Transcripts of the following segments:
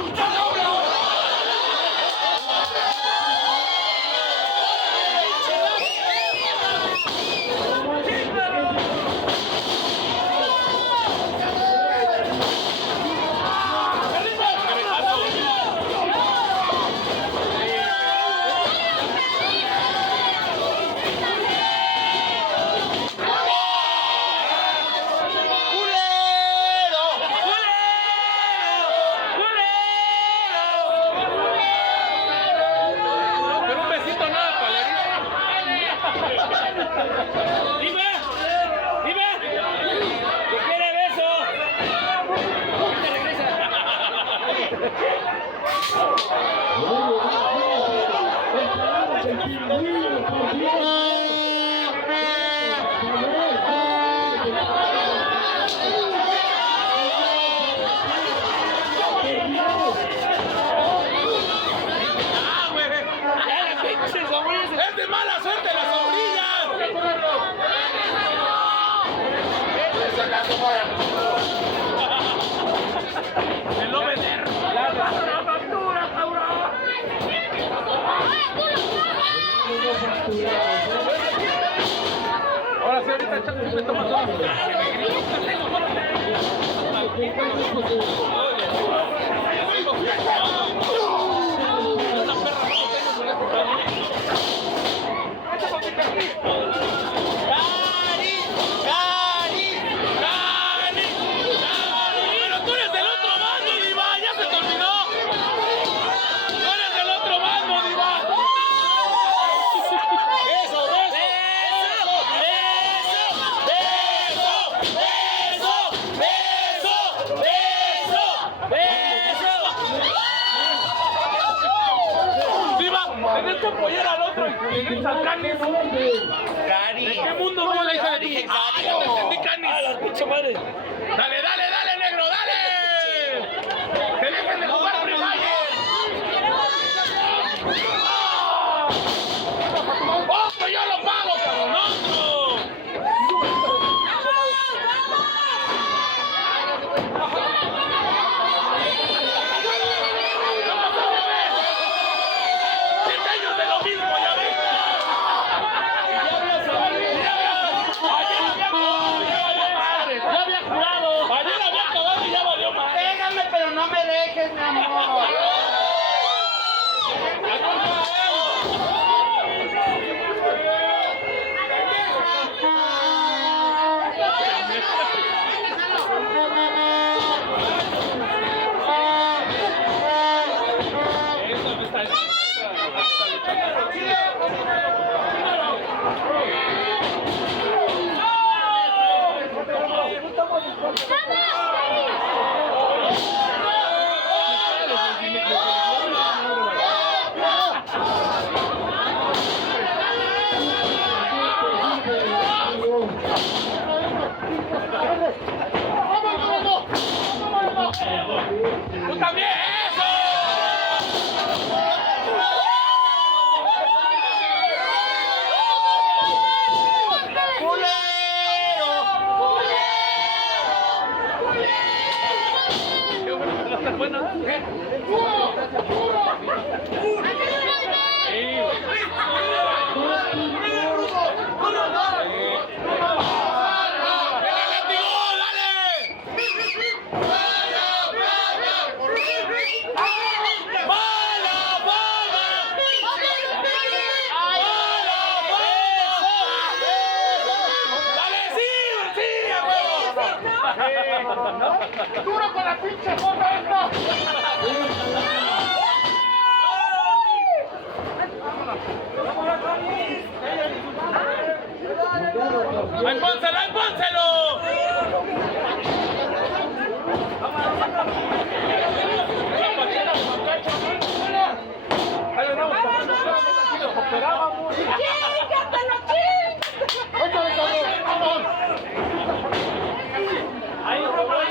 luchar, hombre! ¡Es de mala suerte las sombrillas! ¡El no vender! ¡La factura, cabrón! Ahora sí, ahorita Chaco me toma todo. Tienes que apoyar al otro y a Canis. Cari. ¿En qué mundo no le dije? Dije Cari. Ya te entendí, Canis. ¡A la pinche madre! Dale, dale, dale, negro, dale. Que dejen de jugar Free Fire. ¡Oh, pues yo lo pago, cabrón! ¡No! Pero no me dejes, mi amor. ¡Tú también! ¡Eso! ¡Duro con la pinche foto esta! ¡Ay, pónselo, ay, pónselo!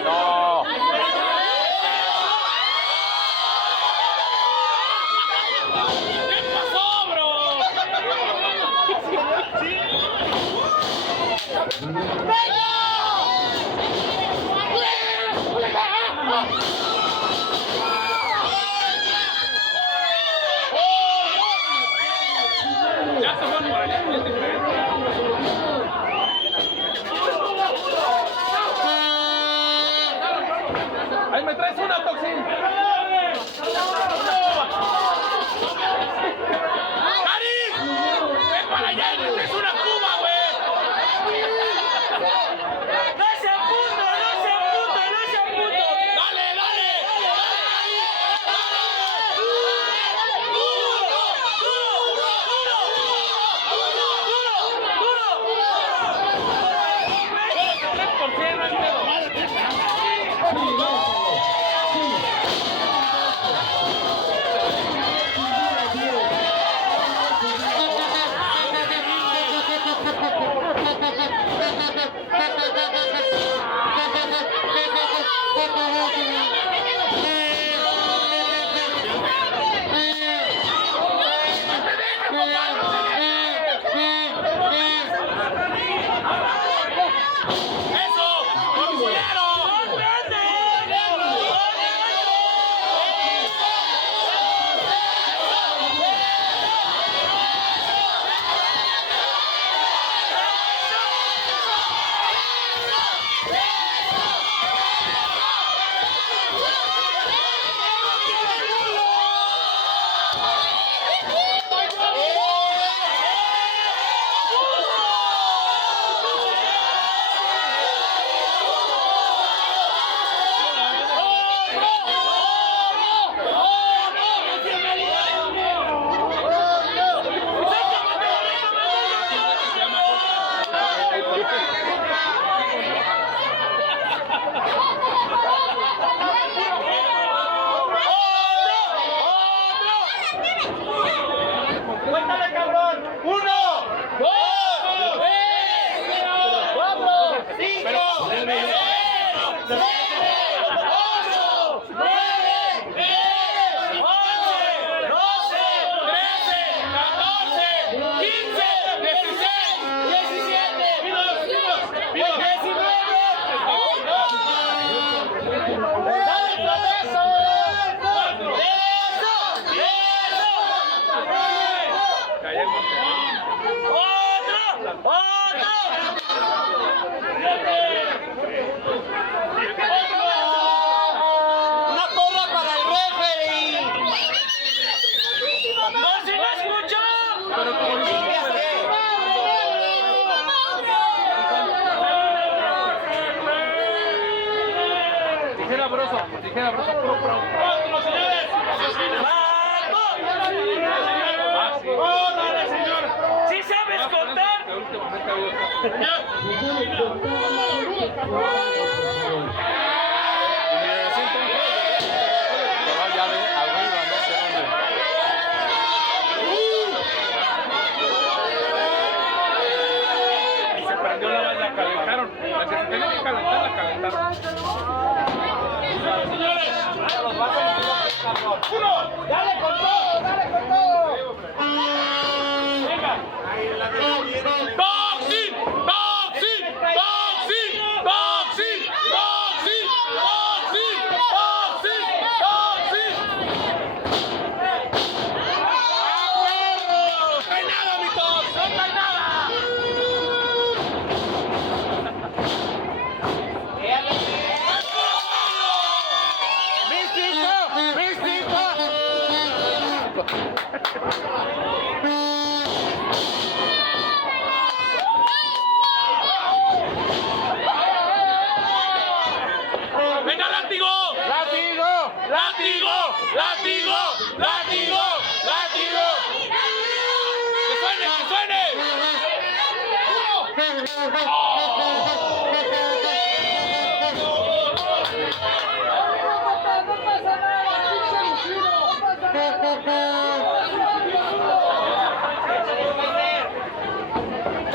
¡No! ¿Qué pasó, bro? ¡Venga! Cuéntale, cabrón. 1, 2, 3, 4, 5, 6, 7, 8, 9, 10, 11, 12, 13, 14, 15, 16, 17, 19. Una porra para el referee. No, si no escucho. Pero como tijera broso, ¡Otro, señores! ¡Órale, señor! ¿Sí sabes contar? Se prendió la calentaron. La que se tenía que calentar, la calentaron. Señores, uno, dale con todo, dale con todo. Venga. ¡Boxing! ¡Boxing! ¡Boxing! ¡Boxing! ¡Boxing! ¡Boxing! ¡Boxing! ¡Boxing! ¡No trae nada, mi Tox! ¡No trae nada! ¡Venga, látigo! ¡Látigo! ¡Látigo! ¡Látigo! ¡Látigo! ¡Látigo! ¡Que suene! ¡Que suene!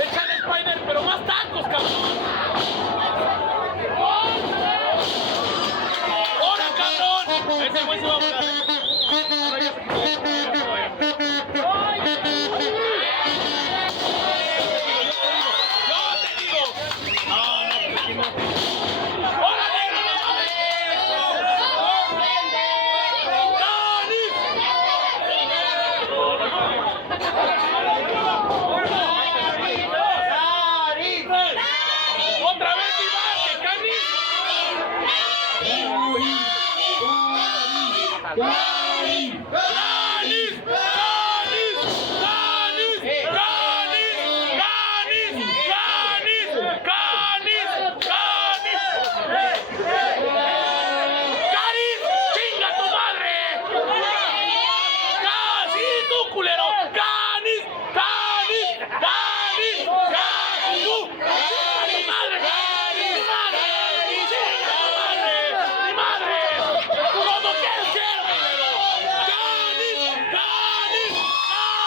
¡Échale Spider, pero más tacos, cabrón! ¡Ahora, cabrón! Ese güey se va a volar. Yo te digo. ¡Ahora, negro, no mames! ¡Otra vez, Iván! ¡Que Canis! ¡Canis! ¡Canis! ¡Canis! ¡Canis! ¡Canis! ¡Canis! ¡Canis! ¡Canis! ¡Canis! ¡Chinga tu madre! ¡Casi tú, culero! ¡Canis! ¡Canis! ¡Canis! ¡Canis! ¡Tú! ¡Chinga tu madre! ¡Mi madre! ¡Chinga tu madre! ¡Mi madre! ¡Como quieras, quiero, culero! ¡Canis! ¡Canis! ¡Canis!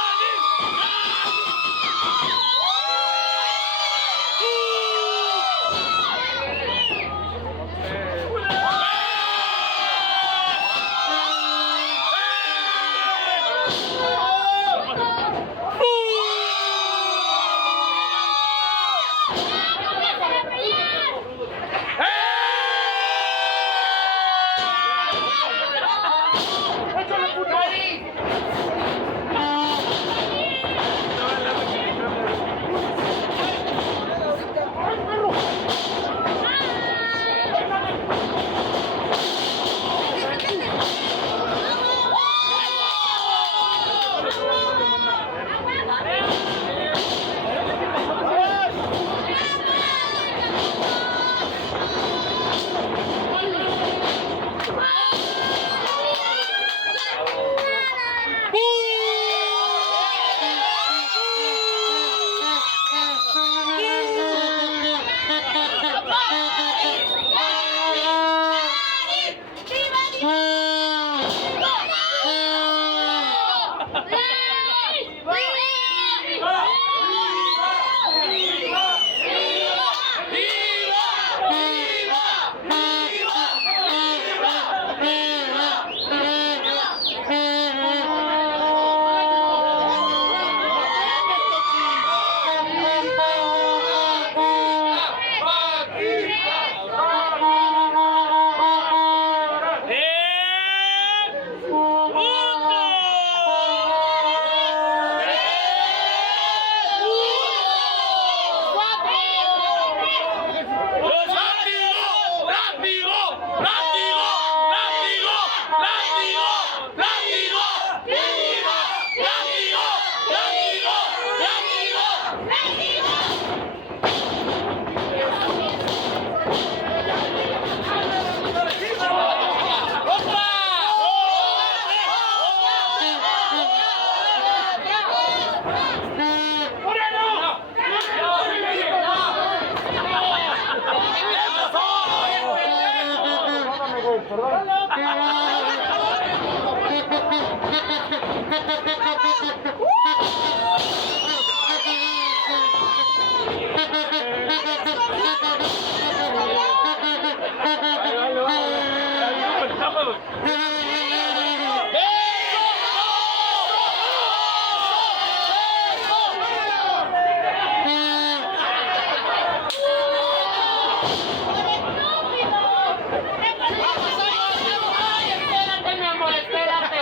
Ay, espérate, mi amor, espérate.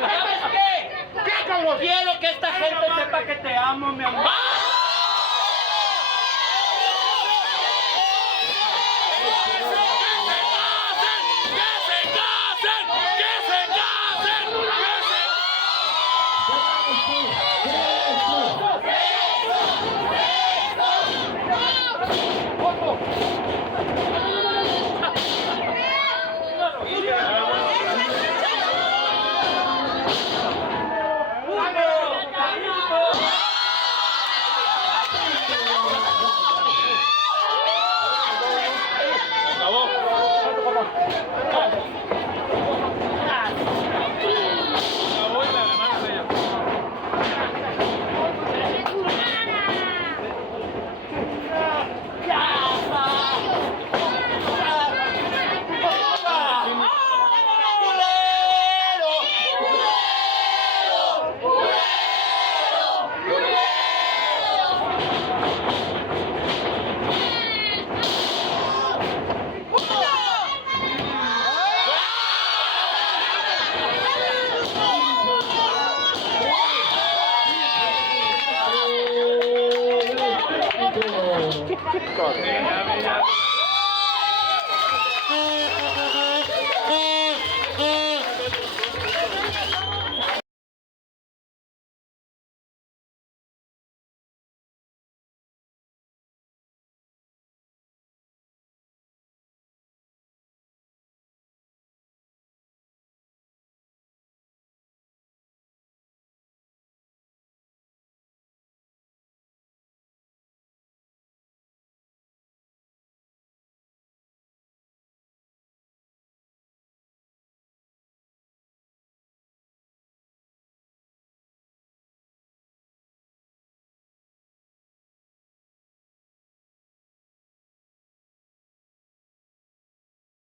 ¿Sabes qué? ¿Qué, cabrón? Quiero que esta gente sepa que te amo, mi amor. Corre,